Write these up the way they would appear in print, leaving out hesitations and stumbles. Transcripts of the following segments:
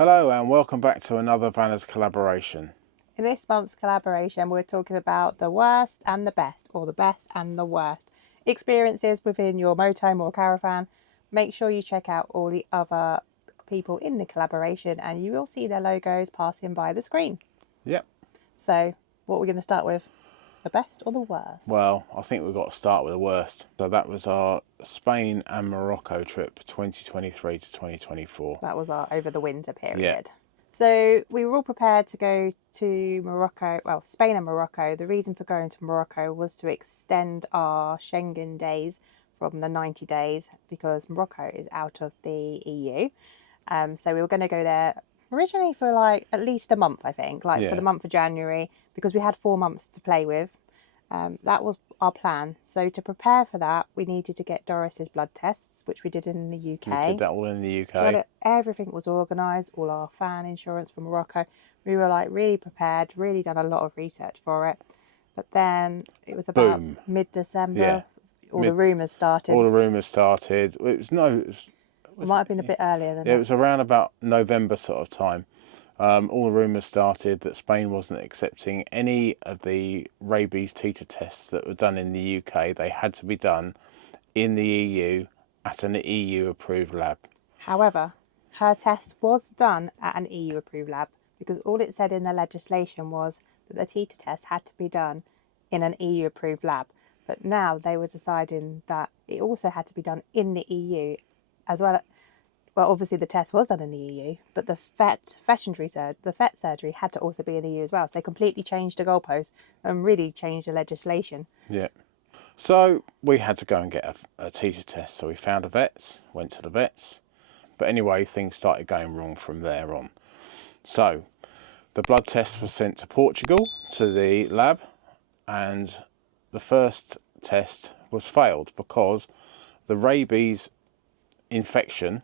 Hello and welcome back to another Vanna's collaboration. In this month's collaboration, we're talking about the worst and the best, or the best and the worst experiences within your motorhome or caravan. Make sure you check out all the other people in the collaboration and you will see their logos passing by the screen. Yep. So what we're going to start with, the best or the worst? Well, I think we've got to start with the worst. So that was our Spain and Morocco trip 2023 to 2024. That was our over the winter period. Yeah. So we were all prepared to go to Morocco, well, Spain and Morocco. The reason for going to Morocco was to extend our Schengen days from the 90 days because Morocco is out of the EU. So we were going to go there originally for like at least a month, I think, for the month of January, because we had 4 months to play with. That was our plan. So to prepare for that, we needed to get Doris's blood tests, which we did in the UK. We did that all in the UK. Everything was organised, all our fan insurance from Morocco. We were like really prepared, really done a lot of research for it. But then it was about mid-December, the rumours started. All the rumours started. It might have been a bit earlier than that. It was around about November sort of time. All the rumours started that Spain wasn't accepting any of the rabies titer tests that were done in the UK. They had to be done in the EU at an EU approved lab. However, her test was done at an EU approved lab because all it said in the legislation was that the titer test had to be done in an EU approved lab. But now they were deciding that it also had to be done in the EU as well. Well, obviously the test was done in the EU, but the vet surgery had to also be in the EU as well. So they completely changed the goalposts and really changed the legislation. Yeah. So we had to go and get a titer test. So we found a vet, went to the vets. But anyway, things started going wrong from there on. So the blood test was sent to Portugal, to the lab, and the first test was failed because the rabies infection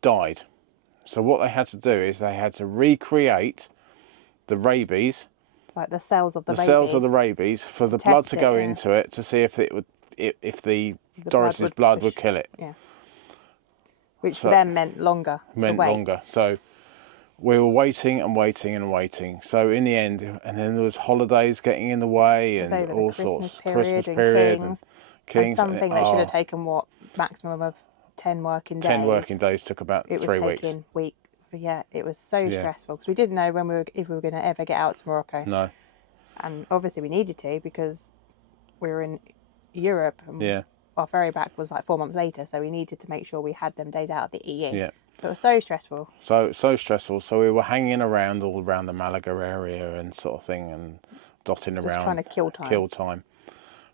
died. So what they had to do is they had to recreate the like the cells of the rabies for the blood to go into it to see if the Doris's blood would kill it. Yeah. Which then meant longer. So we were waiting and waiting and waiting. So in the end, and then there was holidays getting in the way and all sorts. Christmas period and Kings. And something that should have taken maximum of 10 working days. 10 working days took about 3 weeks. It was taking weeks. Yeah, it was so stressful because we didn't know if we were going to ever get out to Morocco. No. And obviously we needed to because we were in Europe and our ferry back was like 4 months later, so we needed to make sure we had them days out of the EU. Yeah. But it was so stressful. So stressful. So we were hanging around all around the Malaga area and sort of thing and dotting around. Just trying to kill time.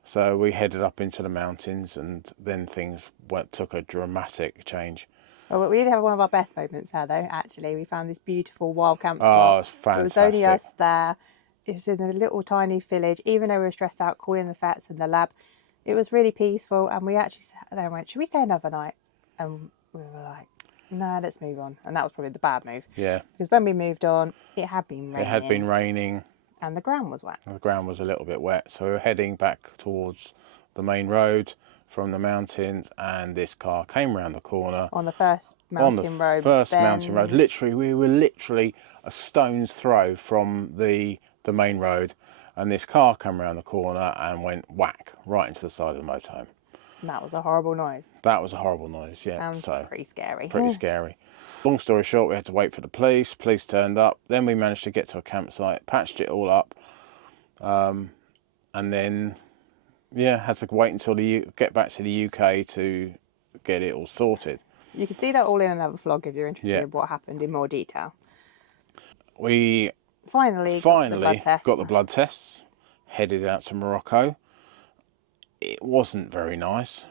So we headed up into the mountains and then things took a dramatic change. Well, we did have one of our best moments there, though, actually. We found this beautiful wild camp spot. Oh, it's fantastic. It was only us there. It was in a little tiny village. Even though we were stressed out calling the vets and the lab, it was really peaceful. And we actually sat there and went, should we stay another night? And we were like, no, let's move on. And that was probably the bad move. Yeah. Because when we moved on, it had been raining. And the ground was wet. The ground was a little bit wet. So we were heading back towards the main road from the mountains, and this car came round the corner. On the first mountain road. Literally, we were literally a stone's throw from the main road, and this car came round the corner and went whack right into the side of the motorhome. And that was a horrible noise. That was a horrible noise, yeah. And pretty scary. Pretty scary. Long story short, we had to wait for the police. Police turned up. Then we managed to get to a campsite, patched it all up, and then had to wait until get back to the UK to get it all sorted. You can see that all in another vlog if you're interested in what happened in more detail. We finally got the blood tests, headed out to Morocco. It wasn't very nice.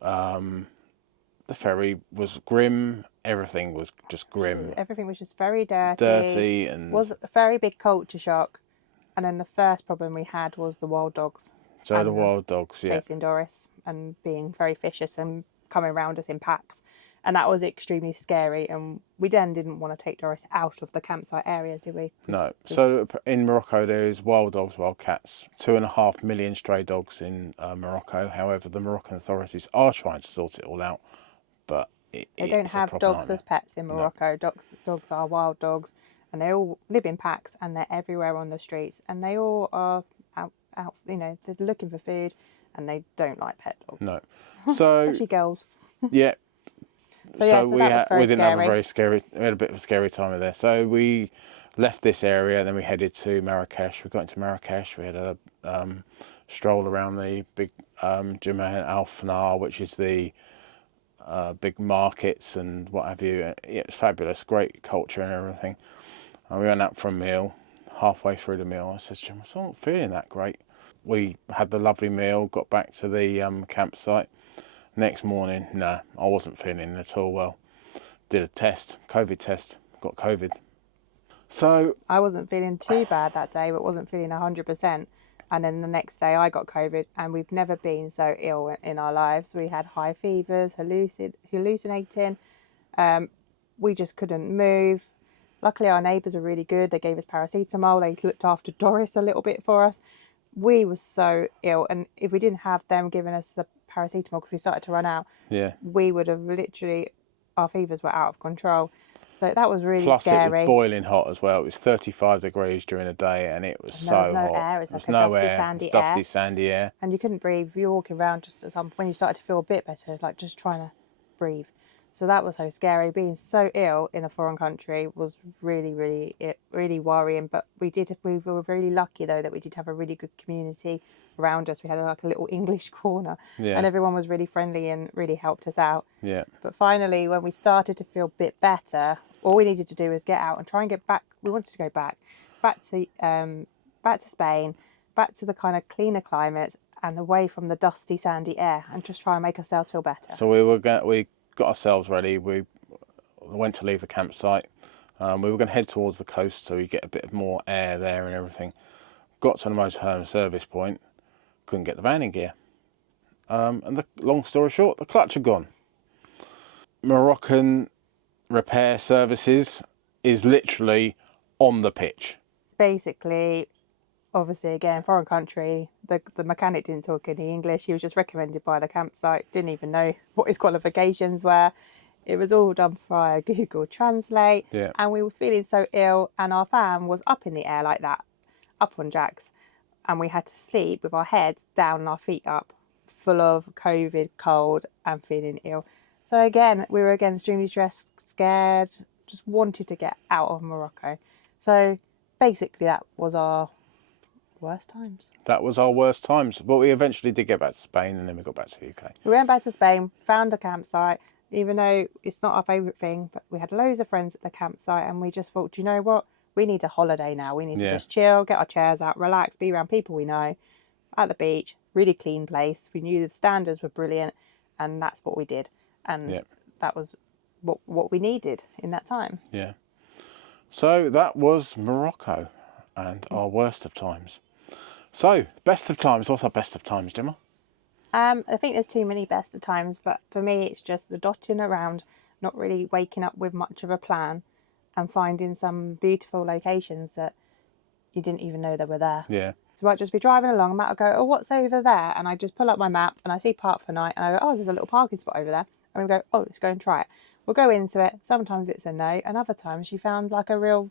The ferry was grim. Everything was just grim. Everything was just very dirty. And was a very big culture shock. And then the first problem we had was the wild dogs. So the wild dogs, chasing Doris and being very vicious and coming around us in packs. And that was extremely scary. And we then didn't want to take Doris out of the campsite areas, did we? No. So in Morocco, there is wild dogs, wild cats. 2.5 million stray dogs in Morocco. However, the Moroccan authorities are trying to sort it all out. But They don't it's a have proper dogs nightmare. as pets in Morocco. Dogs are wild dogs, and they all live in packs, and they're everywhere on the streets, and they all are out. You know, they're looking for food, and they don't like pet dogs. No. So Especially girls. yeah. So yeah, so that was We very didn't have a scary. very scary. We had a bit of a scary time there. So we left this area, then we headed to Marrakesh. We got into Marrakesh. We had a stroll around the big Jumeirah Al Fanar, which is the big markets and what have you. Yeah, it's fabulous, great culture and everything. And we went out for a meal. Halfway through the meal, I said, Jim, I'm not feeling that great. We had the lovely meal, got back to the campsite. Next morning, nah, I wasn't feeling at all well. Did a test, COVID test, got COVID. So I wasn't feeling too bad that day, but wasn't feeling 100%. And then the next day I got COVID, and we've never been so ill in our lives. We had high fevers, hallucinating. We just couldn't move. Luckily, our neighbours were really good. They gave us paracetamol. They looked after Doris a little bit for us. We were so ill, and if we didn't have them giving us the paracetamol because we started to run out, yeah, we would have literally, our fevers were out of control. So that was really plus it was scary. boiling hot as well. It was 35 degrees during the day, and it was And there was so no hot. air. It's There was like a no dusty, air. sandy It's dusty, air. sandy air. And you couldn't breathe. You were walking around just when you started to feel a bit better, like just trying to breathe. So that was so scary. Being so ill in a foreign country was really worrying. But we were really lucky though that we did have a really good community around us. We had like a little English corner, Yeah. and everyone was really friendly and really helped us out. Yeah. But finally, when we started to feel a bit better, all we needed to do was get out and try and get back. We wanted to go back to Spain, back to the kind of cleaner climate and away from the dusty, sandy air, and just try and make ourselves feel better. So we got ourselves ready. We went to leave the campsite. We were going to head towards the coast so we get a bit more air there and everything. Got to the motorhome service point, couldn't get the van in gear. And long story short, the clutch had gone. Moroccan repair services is literally on the pitch. Basically, obviously, again, foreign country, the mechanic didn't talk any English. He was just recommended by the campsite, didn't even know what his qualifications were. It was all done via Google Translate. Yeah. And we were feeling so ill, and our van was up in the air like that, up on jacks. And we had to sleep with our heads down and our feet up, full of COVID, cold, and feeling ill. So again, we were extremely stressed, scared, just wanted to get out of Morocco. So basically that was our worst times. That was our worst times. But we eventually did get back to Spain, and then we got back to the UK. We went back to Spain, found a campsite, even though it's not our favourite thing, but we had loads of friends at the campsite, and we just thought, do you know what? We need a holiday now. We need to just chill, get our chairs out, relax, be around people we know, at the beach, really clean place. We knew the standards were brilliant, and that's what we did. And that was what we needed in that time. Yeah. So that was Morocco and our worst of times. So, best of times. What's our best of times, Gemma? I think there's too many best of times, but for me, it's just the dotting around, not really waking up with much of a plan, and finding some beautiful locations that you didn't even know they were there. Yeah. So I might just be driving along, I might go, oh, what's over there? And I just pull up my map and I see Park for Night, and I go, oh, there's a little parking spot over there. And we go, oh, let's go and try it. We'll go into it. Sometimes it's a no, and other times you found like a real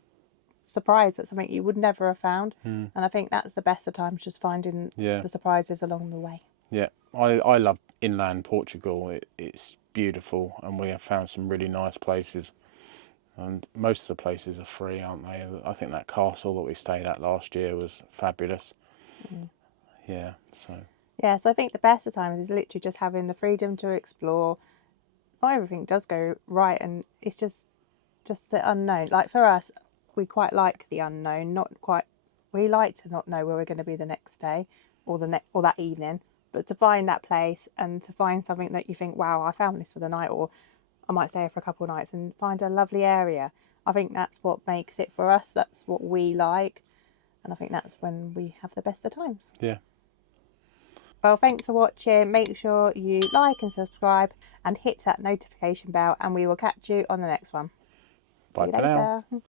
surprise at something you would never have found. And I think that's the best of times, just finding the surprises along the way. Yeah, I love inland Portugal. It's beautiful, and we have found some really nice places. And most of the places are free, aren't they? I think that castle that we stayed at last year was fabulous. Yeah, so. Yeah, so I think the best of times is literally just having the freedom to explore. Not everything does go right, and it's just the unknown. Like for us, we quite like the unknown. We like to not know where we're going to be the next day or that evening. But to find that place and to find something that you think, wow, I found this for the night, or I might stay here for a couple of nights and find a lovely area. I think that's what makes it for us. That's what we like. And I think that's when we have the best of times. Yeah. Well, thanks for watching. Make sure you like and subscribe and hit that notification bell, and we will catch you on the next one. Bye See you for now. later.